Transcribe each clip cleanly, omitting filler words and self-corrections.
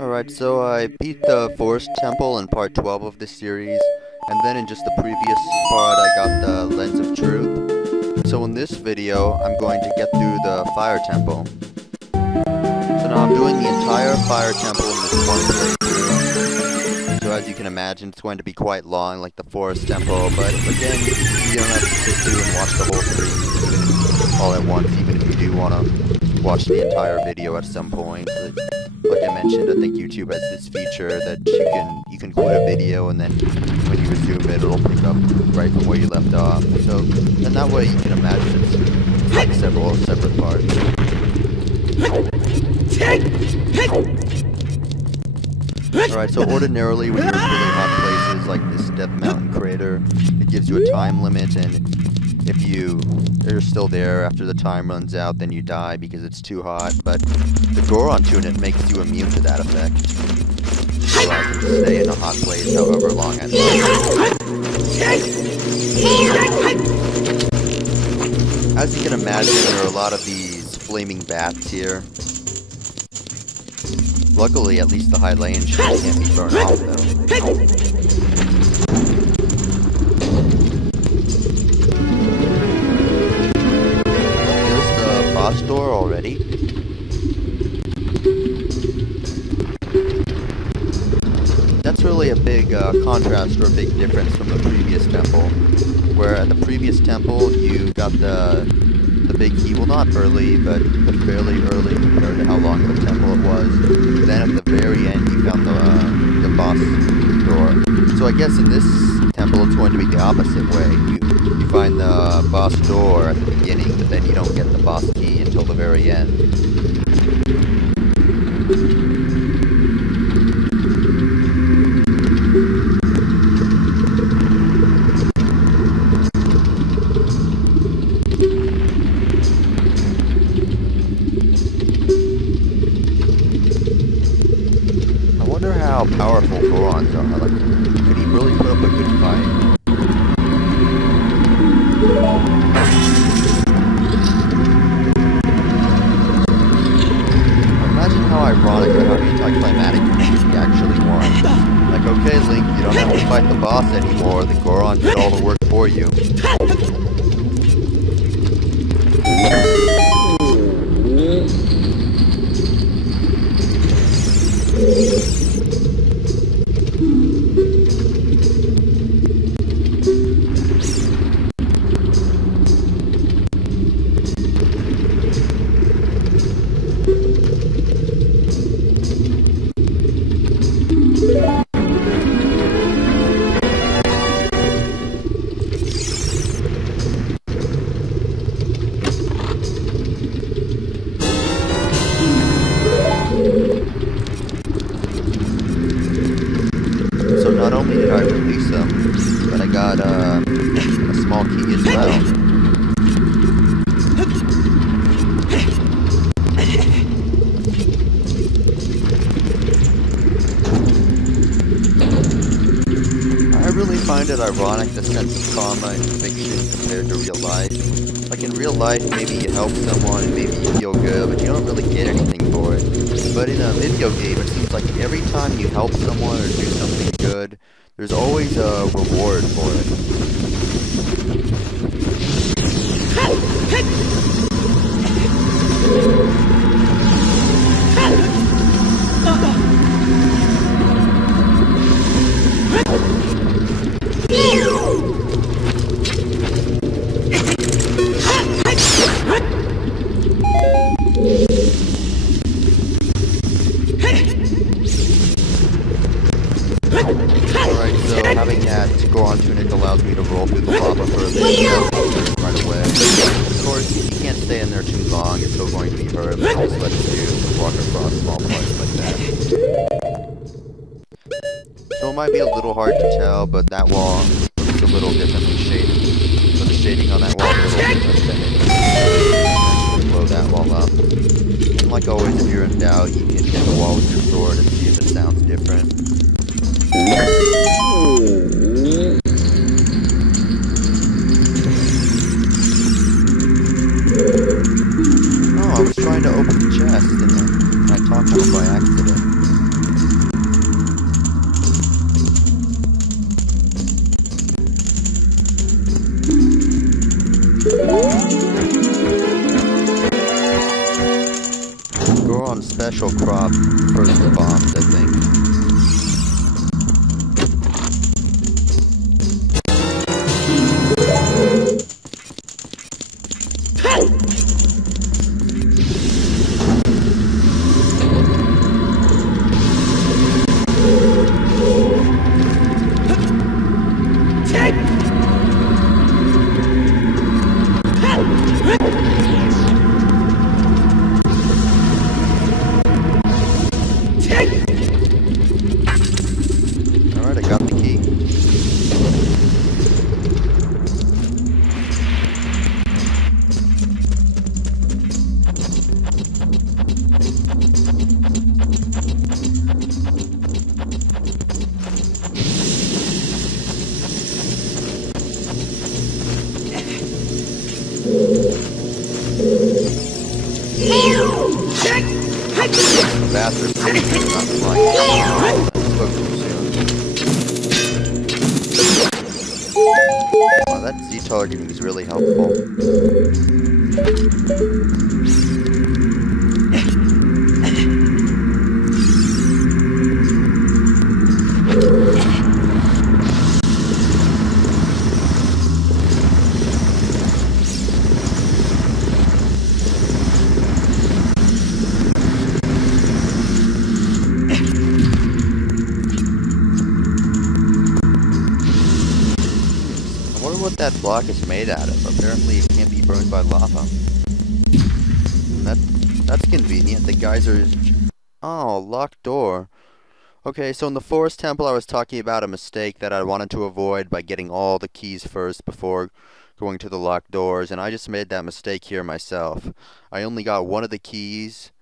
Alright, so I beat the Forest Temple in part 12 of this series, and then in just the previous part I got the Lens of Truth. So in this video, I'm going to get through the Fire Temple. So now I'm doing the entire Fire Temple in this one playthrough. So as you can imagine, it's going to be quite long, like the Forest Temple, but again, you don't have to sit through and watch the whole series all at once, even if you do want to watch the entire video at some point. Like I mentioned, I think YouTube has this feature that you can quit a video and then when you resume it, it'll pick up right from where you left off. So, and that way you can imagine it's like several separate parts. Alright, so ordinarily when you're in really hot places like this Death Mountain crater, it gives you a time limit, and if you're still there after the time runs out, then you die because it's too hot. But the Goron tunic makes you immune to that effect. So I can stay in a hot place however long I'd like. As you can imagine, there are a lot of these flaming bats here. Luckily, at least the Hylian shield can't be burned off though. Boss door already? That's really a big contrast or a big difference from the previous temple. Where at the previous temple you got the big key, well not early, but fairly early compared to how long of a temple it was. Then at the very end you found the boss door. So I guess in this temple it's going to be the opposite way. You find the boss door at the beginning, but then you don't get the boss key until the very end. I wonder how powerful Gorons are. Like, could he really put up a good fight? Imagine how ironic or how anticlimactic it should be actually won. Like, okay, Link, you don't have to fight the boss anymore. The Goron did all the work for you. So not only did I release them, but I got a small key as well. I really find it ironic, the sense of karma in fiction compared to real life. Like in real life, maybe you help someone and maybe you feel good, but you don't really get anything for it. But in a video game, it seems like every time you help someone or do something good, there's always a reward for it. Alright, so having that Goron tunic allows me to roll through the lava for a bit right away. Of course, you can't stay in there too long, you're still going to be hurt, but it just lets you walk across small parts like that. So it might be a little hard to tell, but that wall looks a little differently shaded. So the shading on that wall is a little different than it. Blow that wall up. And like always, if you're in doubt, you can hit the wall with your sword and see if it sounds different. open the chest, and I talked to him by accident. Goron special crop first bombs, I think. Alright, I got the key. Bastard not flying. Spoke too soon. Wow, that Z-targeting is really helpful. I wonder what that block is made out of. Apparently it can't be burned by lava. That's convenient. The geysers... Oh, locked door. Okay, so in the forest temple I was talking about a mistake that I wanted to avoid by getting all the keys first before going to the locked doors, and I just made that mistake here myself. I only got one of the keys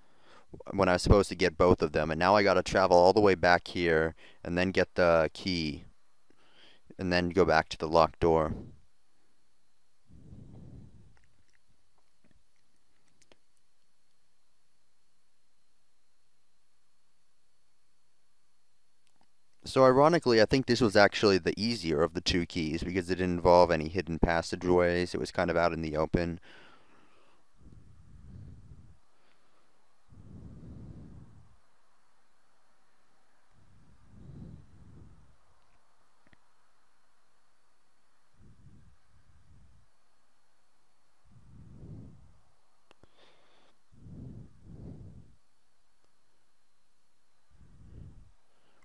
when I was supposed to get both of them, and now I gotta travel all the way back here and then get the key and then go back to the locked door. So ironically, I think this was actually the easier of the two keys because it didn't involve any hidden passageways. It was kind of out in the open.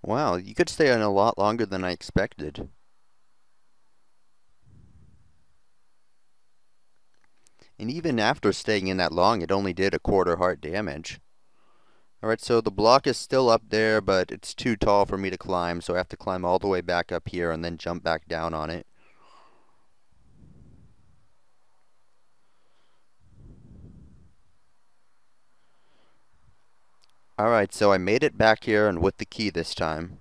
Wow, you could stay on a lot longer than I expected. And even after staying in that long, it only did a quarter heart damage. Alright, so the block is still up there, but it's too tall for me to climb, so I have to climb all the way back up here and then jump back down on it. Alright, so I made it back here and with the key this time.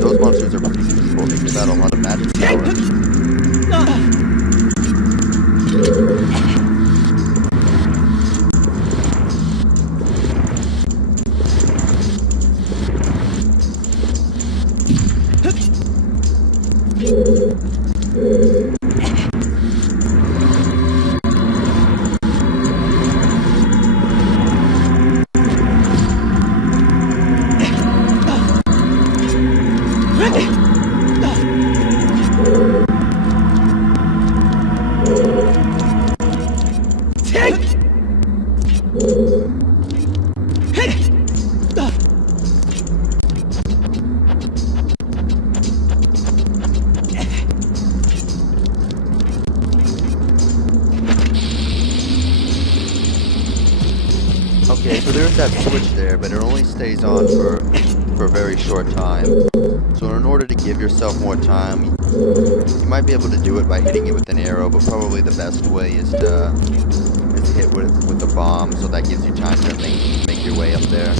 Those monsters are pretty useful. Okay, so there's that switch there, but it only stays on for a very short time. So in order to give yourself more time, you might be able to do it by hitting it with an arrow, but probably the best way is to hit with a bomb, so that gives you time to make your way up there.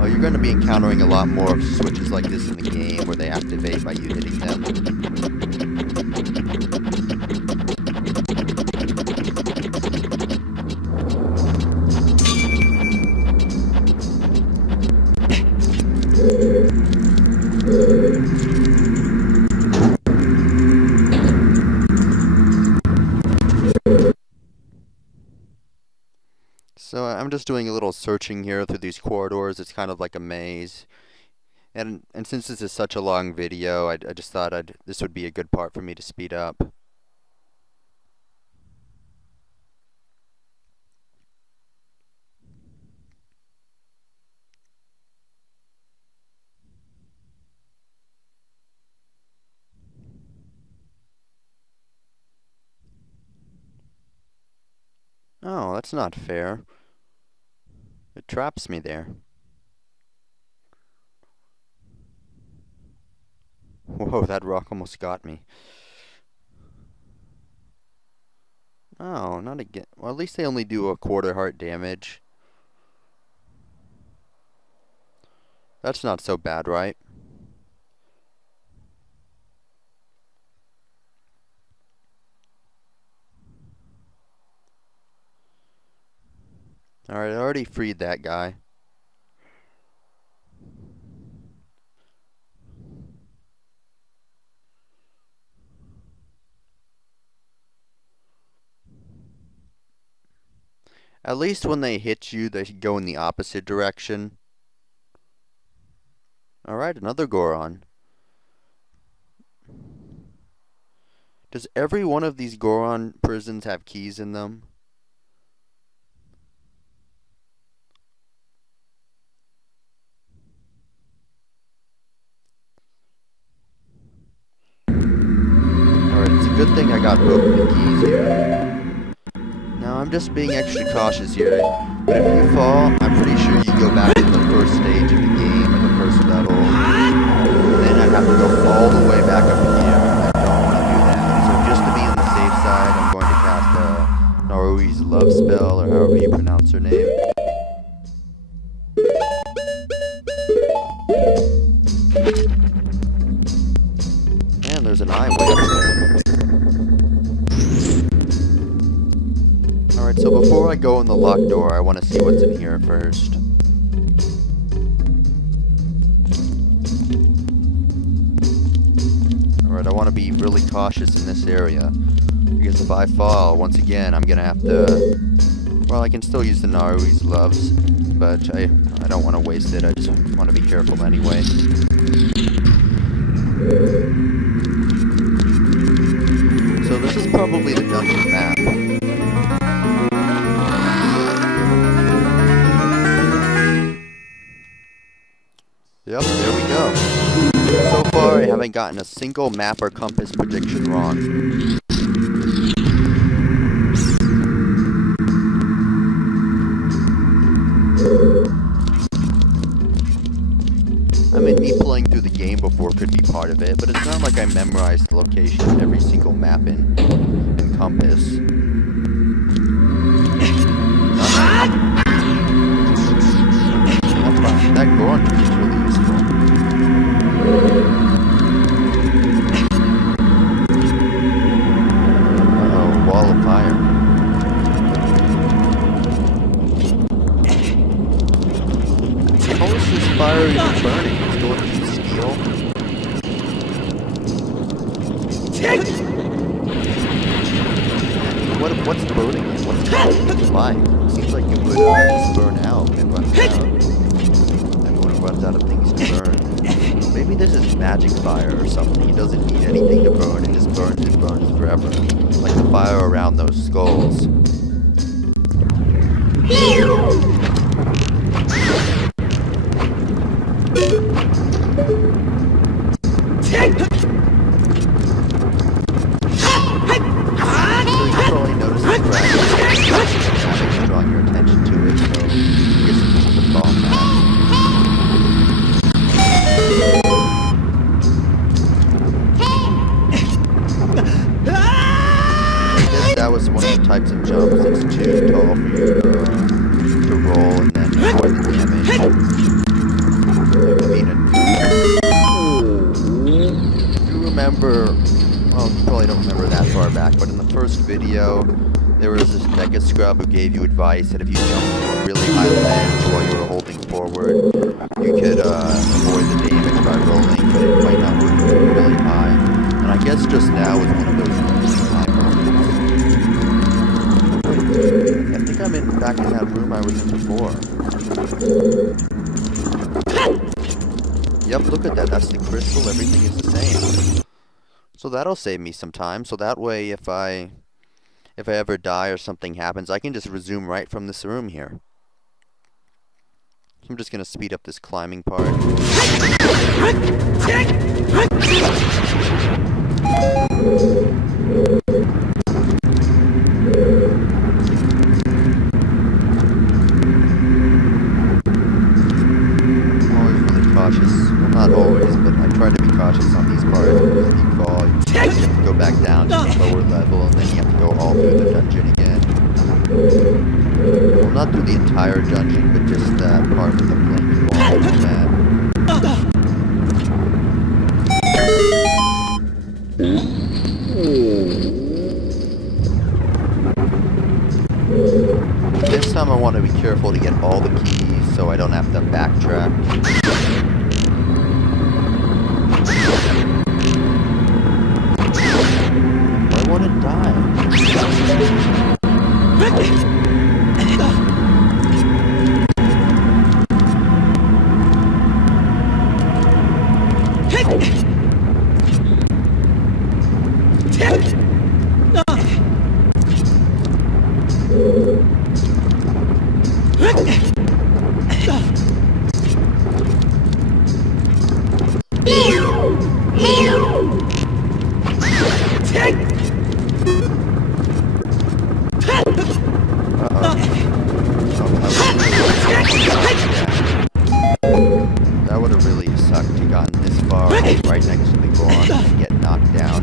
Oh, you're going to be encountering a lot more switches like this in the game, where they activate by you hitting them. So I'm just doing a little searching here through these corridors. It's kind of like a maze. And since this is such a long video, I just thought this would be a good part for me to speed up. Oh, that's not fair. It traps me there. Whoa, that rock almost got me. Oh, not again. Well, at least they only do a quarter heart damage. That's not so bad, right? Alright, I already freed that guy. At least when they hit you, they go in the opposite direction. Alright, another Goron. Does every one of these Goron prisons have keys in them? Alright, it's a good thing I got both of the keys here. Now, I'm just being extra cautious here, but if you fall, I'm pretty sure you go back to the first stage of the game, or the first level. Then I'd have to go all the way back up here. I don't want to do that. So just to be on the safe side, I'm going to cast LoZ OoT spell, or however you pronounce her name. And there's an eye way up there. Alright, so before I go in the locked door, I want to see what's in here first. Alright, I want to be really cautious in this area, because if I fall, once again, I'm gonna have to... Well, I can still use the LoZ loves, but I don't want to waste it. I just want to be careful anyway. So this is probably the dungeon map. Yep, there we go. So far, I haven't gotten a single map or compass prediction wrong. I mean, me playing through the game before could be part of it, but it's not like I memorized the location of every single map in compass. That Goron trick is really useful. Uh-oh, wall of fire. How is this fire even burning? It's going through steel? What's burning it? What's causing it to light? It seems like it would just burn out and run out. Runs out of things to burn. Maybe this is magic fire or something. He doesn't need anything to burn. It just burns and burns forever. Like the fire around those skulls. remember, well, you probably don't remember that far back, but in the first video, there was this Mecha Scrub who gave you advice that if you jumped from a really high ledge while you were holding forward, you could avoid the damage by rolling, but it might not work if you're really high. And I guess just now was one of those really high moments. I think I'm back in that room I was in before. Yep, look at that. That's the crystal. Everything is the same. So that'll save me some time. So that way, if I ever die or something happens, I can just resume right from this room here. I'm just gonna speed up this climbing part. Not always, but I try to be cautious on these parts because if you fall, you have to go back down to the lower level, and then you have to go all through the dungeon again. Well, not through the entire dungeon, but just that part with the flaming wall and that. This time I want to be careful to get all the keys so I don't have to backtrack. I want to die. That would have really sucked to gotten this far right next to the Goron and get knocked down.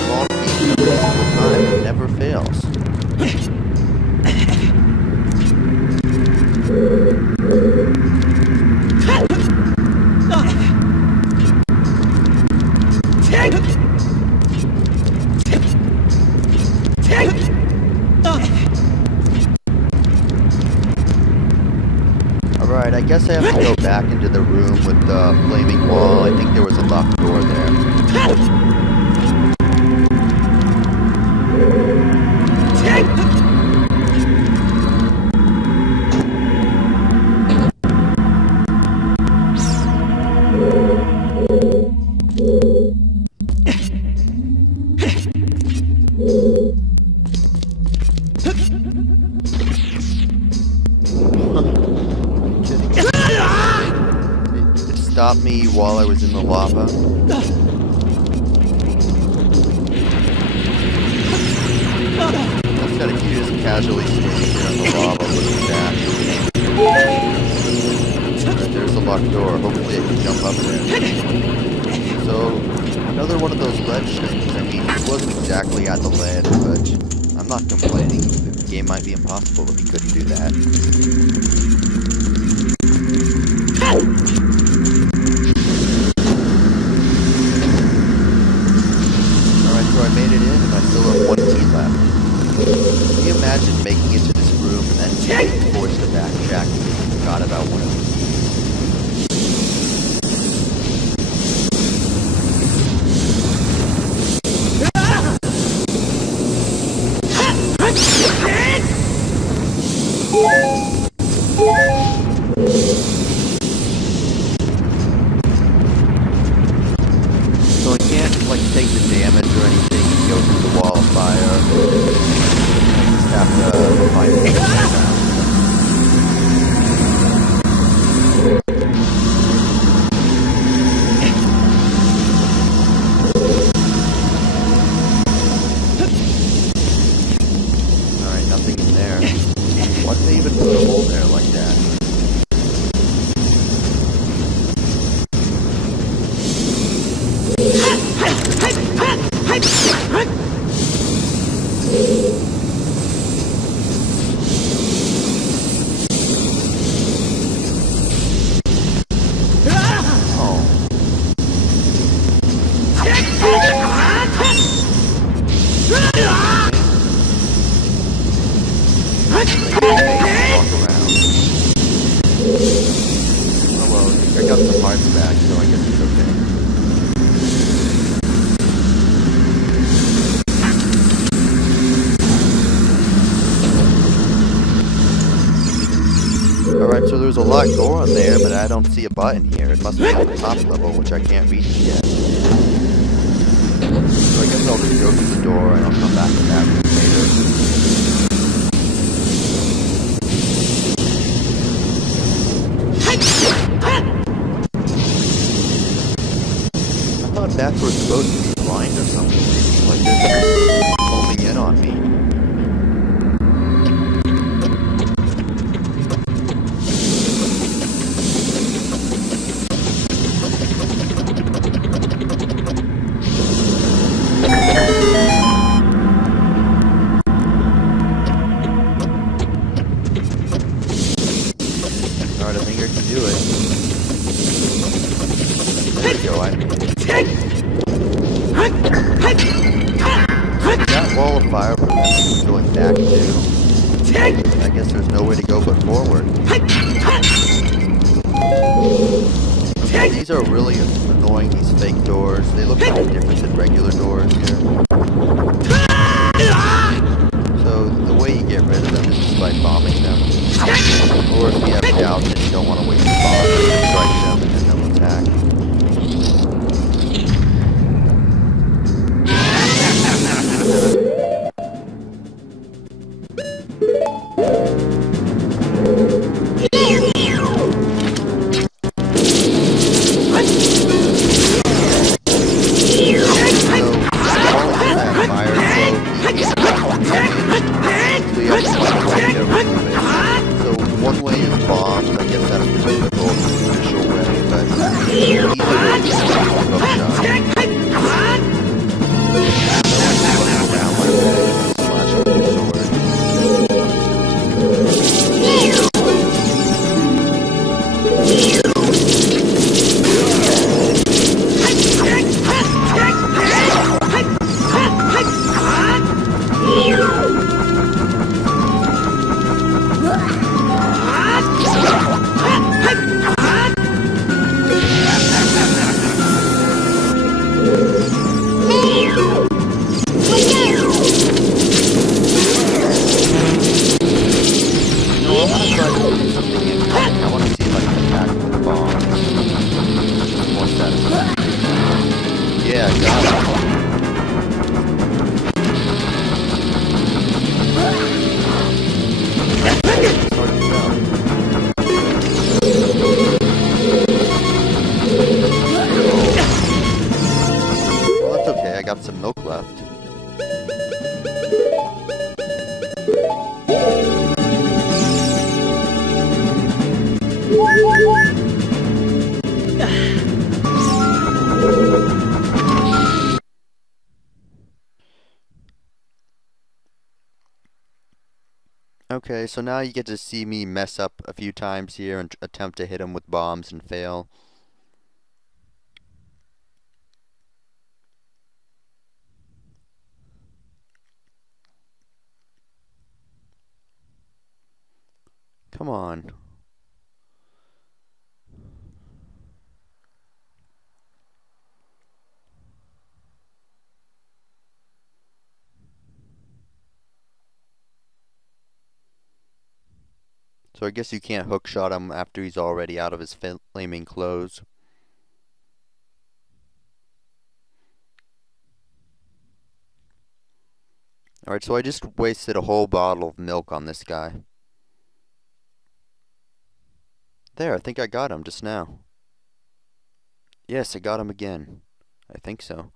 Small key every single time, it never fails. Alright, I guess I have to go back into the room with the flaming wall. I think there was a locked door there. It stopped me while I was in the lava. That's kinda cute, just casually standing here in the lava looking back. Alright, there's the locked door. Hopefully I can jump up there. So, another one of those ledge things. I mean, it wasn't exactly at the ledge, but I'm not complaining. The game might be impossible if you couldn't do that. Alright, so I made it in, and I still have one key left. Can you imagine making it to this room and then being forced to backtrack because you forgot about one of the keys? Alright, so there's a lot of Goron there, but I don't see a button here. It must be on the top level, which I can't reach yet. So I guess I'll just go through the door and I'll come back to that later. I thought bats were supposed to be blind or something. Like this is homing in on me. Alright, I think I can do it. There we go, I made it. That wall of fire prevents me from going back to. I guess there's no way to go but forward. Okay, these are really annoying, these fake doors. They look kind of different than regular doors here. So the way you get rid of them is just by bombing them. Or if you have doubts and you don't want to waste the bomb, you can strike them and then they'll attack. One way is bombs, I guess that's the typical official way, but either way is Yeah, got it. Well, that's okay. I got some milk left. Okay, so now you get to see me mess up a few times here and attempt to hit him with bombs and fail. Come on. So I guess you can't hookshot him after he's already out of his flaming clothes. Alright, so I just wasted a whole bottle of milk on this guy. There, I think I got him just now. Yes, I got him again. I think so.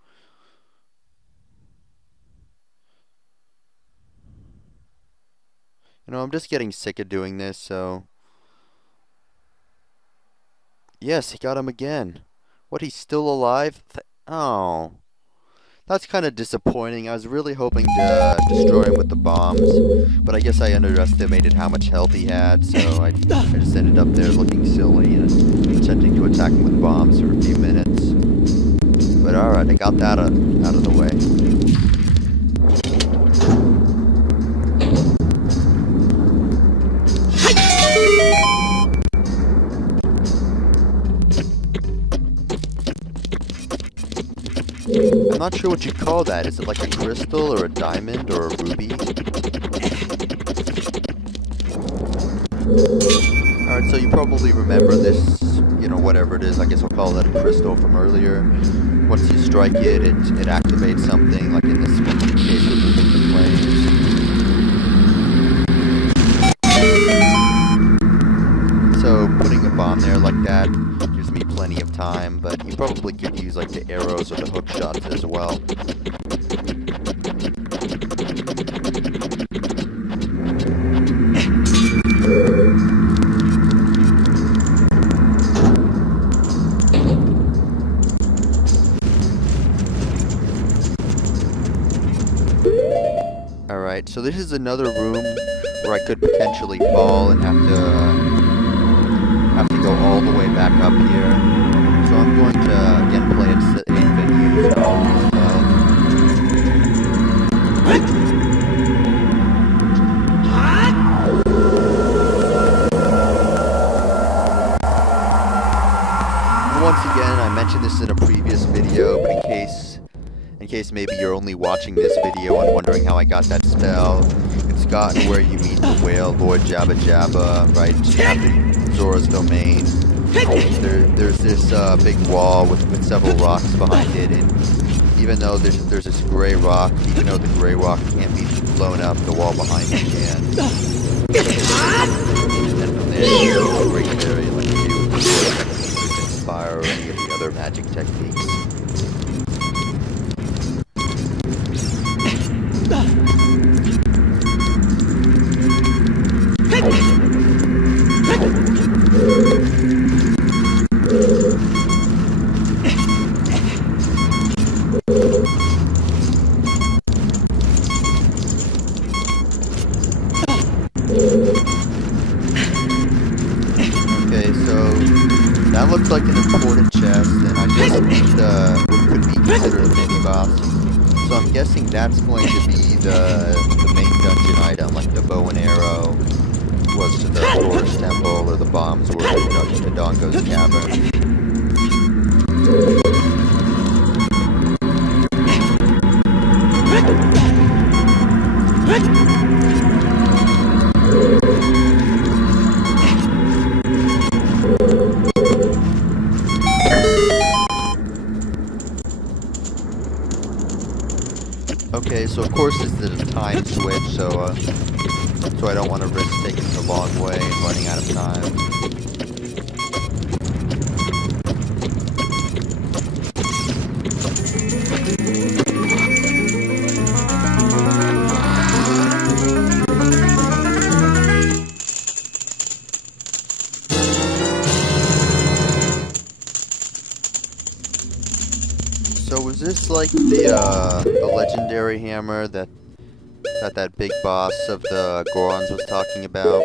You know, I'm just getting sick of doing this, so... Yes, he got him again. What, he's still alive? Oh. That's kind of disappointing. I was really hoping to destroy him with the bombs, but I guess I underestimated how much health he had, so I just ended up there looking silly and attempting to attack him with bombs for a few minutes. But alright, I got that out of the way. I'm not sure what you call that. Is it like a crystal or a diamond or a ruby? Alright, so you probably remember this, you know, whatever it is, I guess I'll call that a crystal from earlier. Once you strike it, it activates something, like in this case with the flames. So putting a bomb there like that gives me plenty of time, but you probably could use like the arrows or the hook shots as well. Alright, so this is another room where I could potentially fall and have to go all the way back up here. So I'm going to again play it safe and use all these spells. And once again, I mentioned this in a previous video, but in case maybe you're only watching this video and wondering how I got that spell, it's gotten where you meet the whale Lord Jabba Jabba, right after Zora's domain. There's this big wall with several rocks behind it, and even though there's this gray rock, even though the gray rock can't be blown up, the wall behind it can. And then from there, you go to a great area like you do with Inspire or any of the other magic techniques. Okay, so that looks like an important chest, and I just reached what could be considered a mini-boss. So I'm guessing that's going to be the main dungeon item, like the bow and arrow was to the Forest Temple, or the bombs were to Dongo's Cavern. Okay, so of course this is a time switch, so I don't want to risk taking the long way and running out of time. So was this like the legendary hammer that big boss of the Gorons was talking about?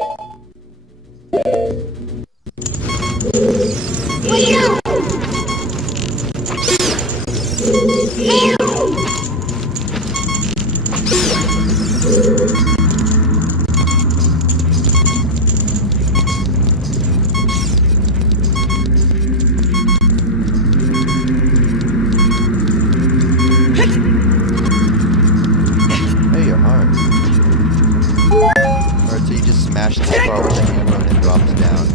The bar with the hammer and it drops down.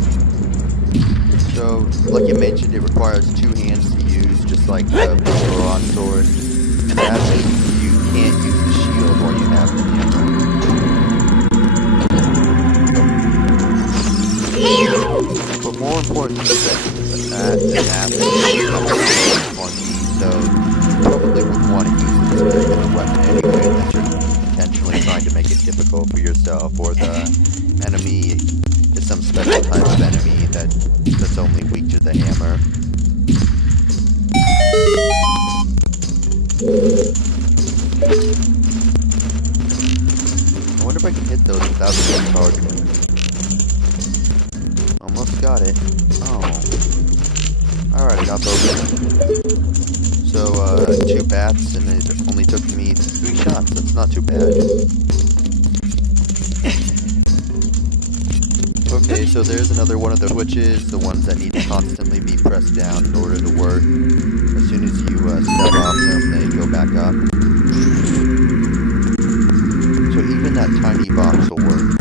So, like you mentioned, it requires two hands to use, just like the Goron sword. And that means you can't use the shield while you have the hammer. But more important than that, so you probably wouldn't want to use this particular weapon anyway, unless you're intentionally trying to make it difficult for yourself, or the enemy is some special type of enemy that's only weak to the hammer. I wonder if I can hit those without being targeted. Almost got it. Oh. Alright, I got those. So, 2 bats, and it only took me 3 shots. That's not too bad. Okay, so there's another one of the switches, the ones that need to constantly be pressed down in order to work. As soon as you step off them, they go back up. So even that tiny box will work.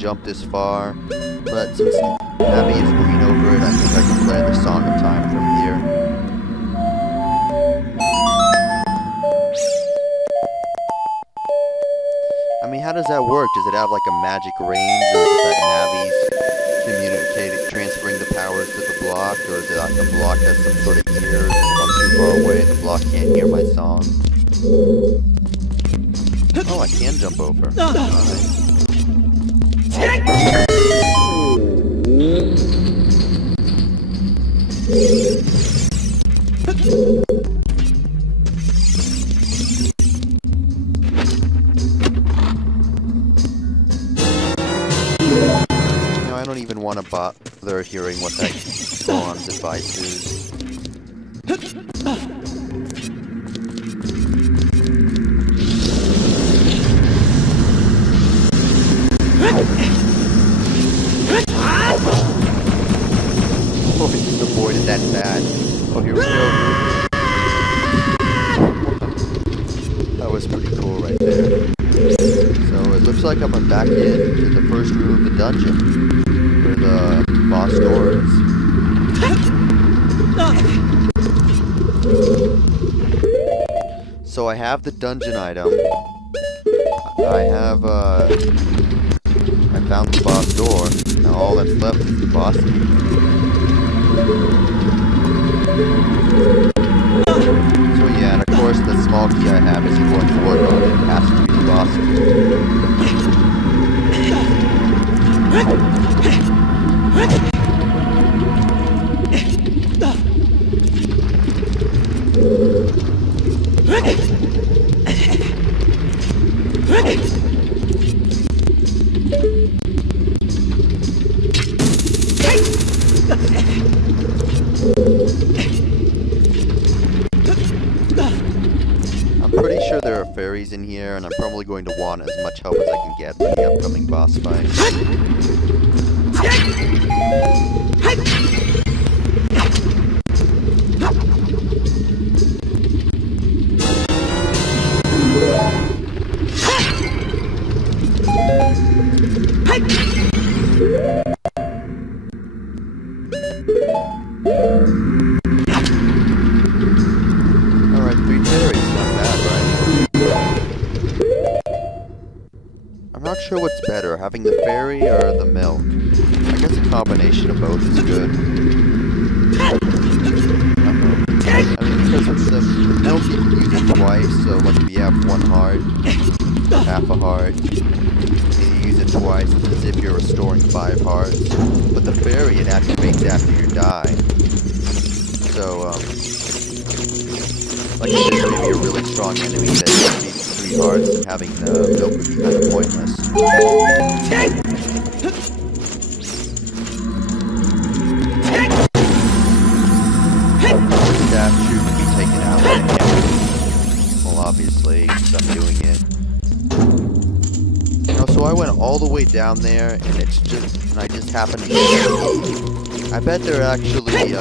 jump this far, but since Abby is green over it, I think I can play the Song of Time from here. I mean, how does that work? Does it have like a magic range, or is it that Navi's communicating, transferring the powers to the block, or is it like the block has some sort of ears, and if I'm too far away, the block can't hear my song? Oh, I can jump over. Nice. I don't even want to bother hearing what that Goron's advice is. Oh, he just avoided that bad. Oh, here we go. That was pretty cool right there. So it looks like I'm back into the first room of the dungeon, where the boss door is. So I have the dungeon item. I found the boss door. Now all that's left is the boss key. So yeah, and of course the small key I have isn't going to work on it. It has to be the boss I'm pretty sure there are fairies in here, and I'm probably going to want as much help as I can get for the upcoming boss fight. Alright, 3 fairies, not bad, right? I'm not sure what's better, having the fairy or the milk. I guess a combination of both is good. I mean, because it's the milk, you can use it twice, so like if you have 1 heart, half a heart, and you use it twice, it's as if you're restoring 5 hearts. But the fairy, it activates after you die. So, like if there's maybe a really strong enemy that needs 3 hearts, and having the milk would be kind of pointless. The statue can be taken out by a hammer. Well, obviously, because I'm doing it. You know, so I went all the way down there, and I just happened to get it. I bet they're actually, through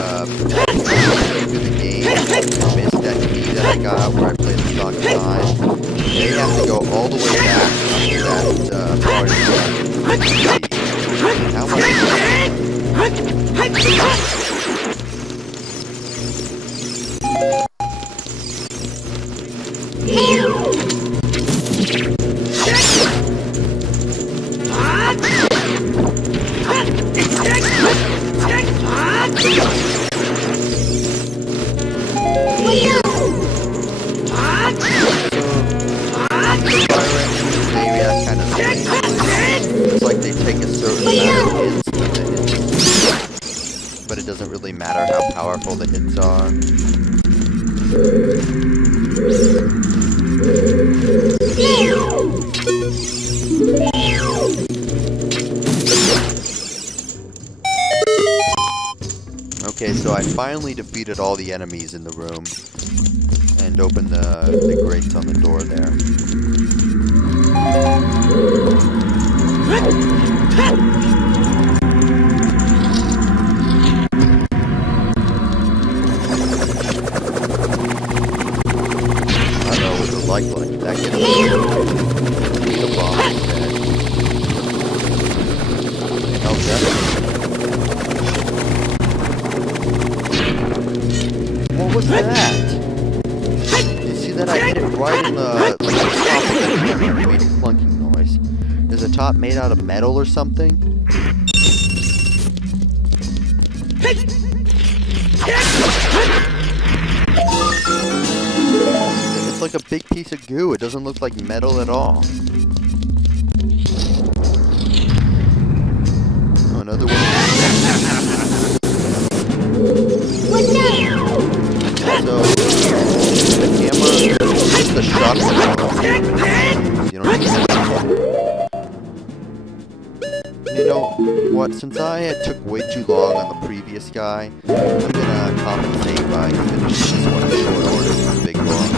the game, missed that key that I got where I played the Song of Time. They have to go all the way back to that, part of the how much it's like they take a certain amount of hits with the hits, but it doesn't really matter how powerful the hits are. Okay, so I finally defeated all the enemies in the room and opened the grates on the door there. I don't know what it's like that gets the bomb instead. What was that? Did you see that? I hit it right in the top of it. It made a clunking noise. Is the top made out of metal or something? It's like a big piece of goo. It doesn't look like metal at all. Oh, another one. So, the camera, it's the shock. You know what? Since I took way too long on the previous guy, I'm gonna compensate by finishing this one in short order for Big Goron.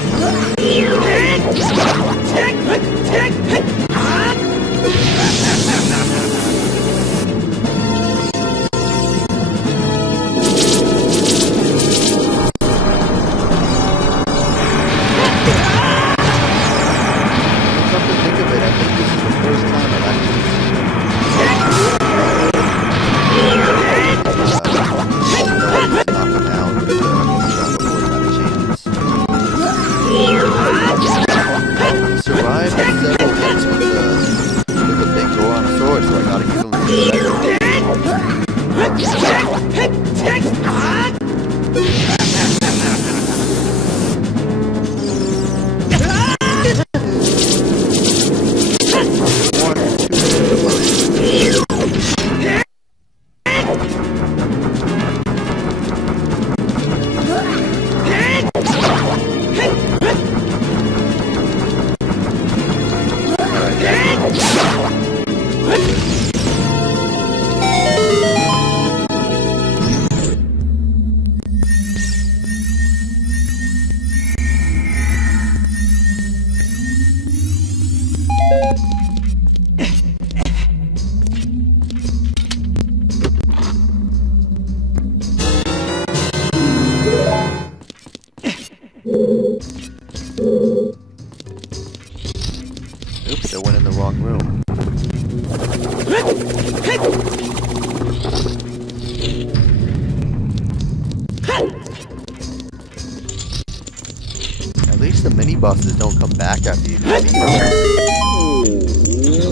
Come to think of it, I think this is the first time I've actually seen him. He survived several hits with the big Goron sword, so I gotta give him respect. Oops, I went in the wrong room. At least the mini bosses don't come back after you defeat them.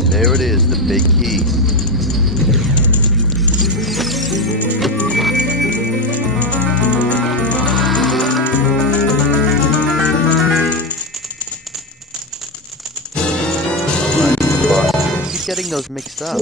There it is, the big key. Getting those mixed up.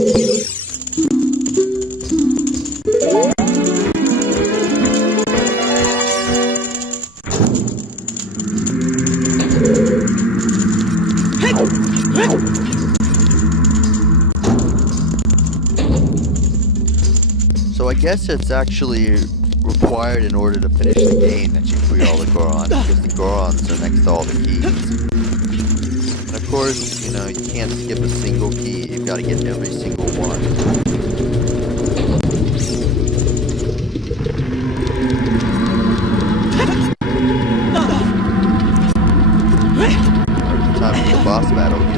So I guess it's actually required in order to finish the game that you free all the Gorons, because the Gorons are next to all the keys. And of course, you know, you can't skip a single key, you've got to get every single one. Time for the boss battle here.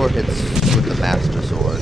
4 hits with the Master Sword.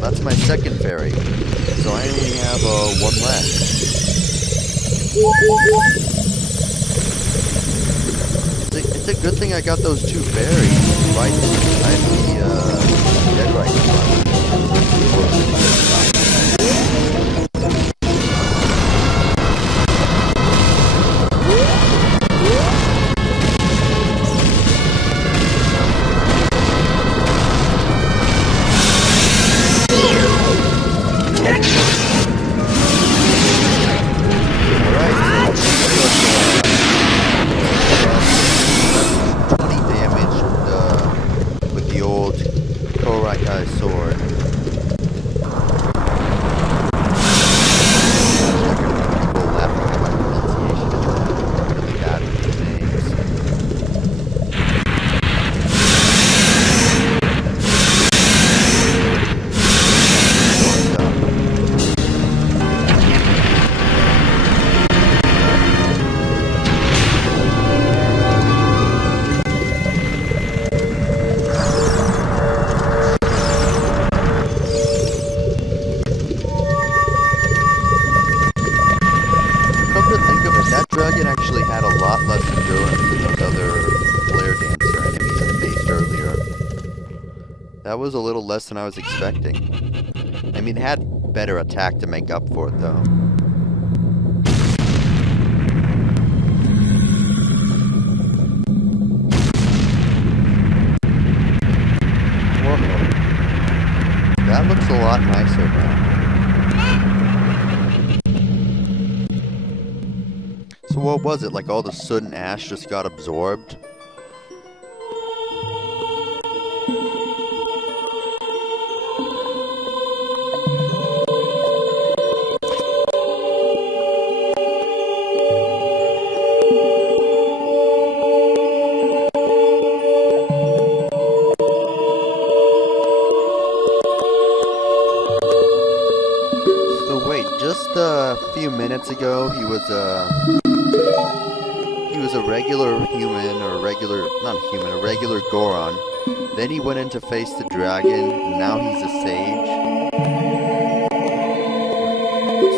That's my second fairy, so I only have one left. It's a good thing I got those 2 fairies right inside the dead right now. Sword. People laughing at my pronunciation. I'm really bad with these names. That dragon actually had a lot less endurance than those other flare dancer enemies I faced earlier. That was a little less than I was expecting. I mean, it had better attack to make up for it, though. Whoa. That looks a lot nicer now. So what was it? Like all the soot and ash just got absorbed? So wait, just a few minutes ago he was a regular human, or a regular Goron. Then he went in to face the dragon, and now he's a sage.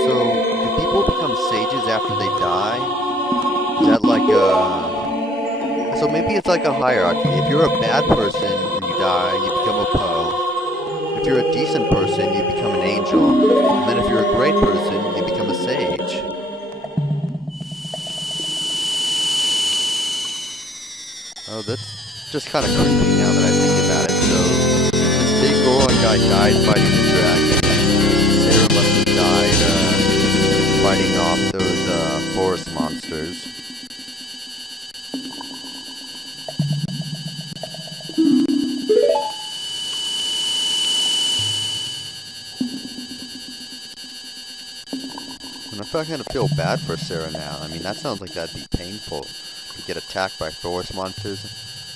So, do people become sages after they die? Is that like a... So maybe it's like a hierarchy. If you're a bad person and you die, you become a Poe. If you're a decent person, you become an angel. And then if you're a great person, you become a sage. Oh, that's just kind of creepy now that I think about it. So, this big Goron guy died fighting the dragon, and Sarah must have died fighting off those forest monsters. And I'm kind of feel bad for Sarah now. I mean, that sounds like that'd be painful. Get attacked by forest monsters,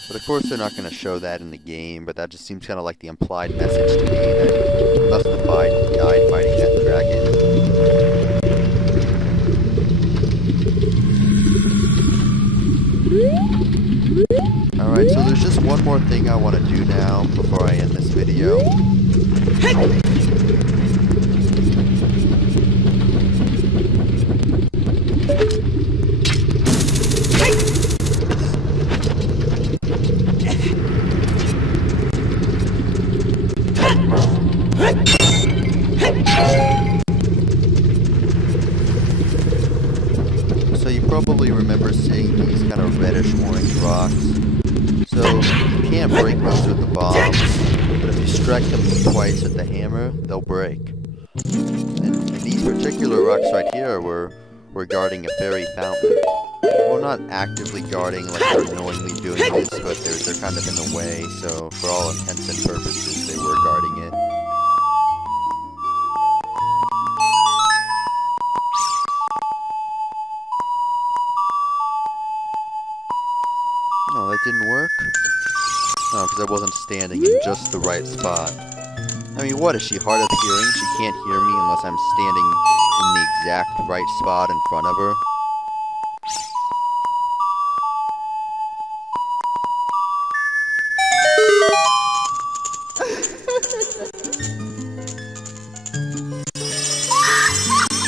but of course they're not going to show that in the game, but that just seems kind of like the implied message to me that he must have died fighting that dragon. Alright, so there's just one more thing I want to do now before I end this video. reddish orange rocks. So you can't break those with the bombs, but if you strike them twice with the hammer, they'll break. And these particular rocks right here were guarding a fairy fountain. Well, not actively guarding, like they're knowingly doing this, but they're kind of in the way, so for all intents and purposes, they were guarding it. Oh, that didn't work? No, because I wasn't standing in just the right spot. I mean, what, is she hard of hearing? She can't hear me unless I'm standing in the exact right spot in front of her?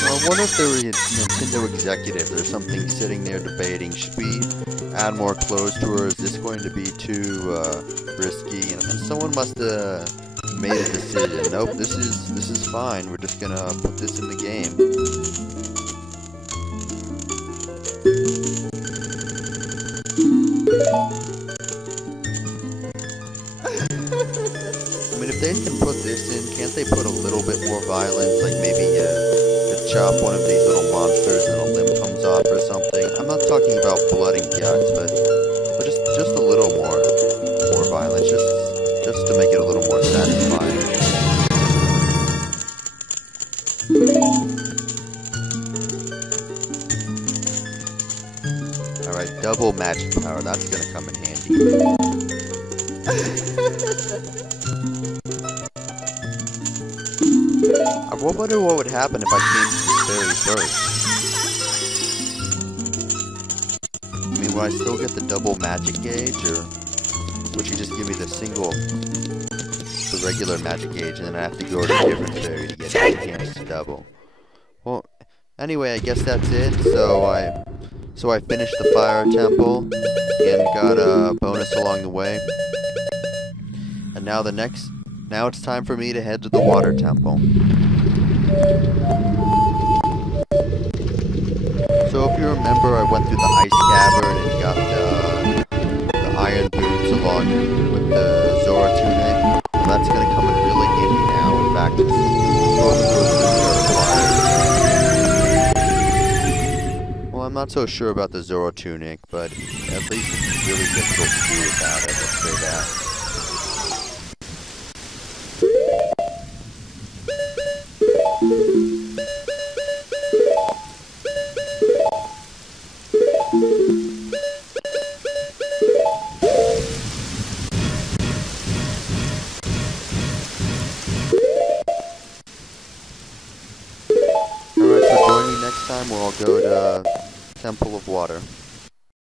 I wonder if there were a Nintendo executive or something sitting there debating, should we add more clothes to her, is this going to be too risky? And someone must have made a decision. Nope, this is fine, we're just gonna put this in the game. I mean, if they can put this in, can't they put a little bit more violence, like maybe chop one of these little monsters and a limb comes off or something? I'm not talking about blood and guts, but just a little more violence, just to make it a little more satisfying. Alright, double magic power, that's gonna come in handy. I wonder what would happen if I came to this fairy first. I mean, would I still get the double magic gauge, or would she just give me the regular magic gauge, and then I have to go to a different fairy to get a chance to double? Well, anyway, I guess that's it. So I finished the fire temple and got a bonus along the way. And now now it's time for me to head to the water temple. So if you remember, I went through the ice cavern and got the iron boots along with the Zora tunic. Well, that's going to come in really handy now. In fact, both of those are required. Well, I'm not so sure about the Zora tunic, but at least it's really difficult to do without it, let's say that. Alright, so join me next time where I'll go to Temple of Water.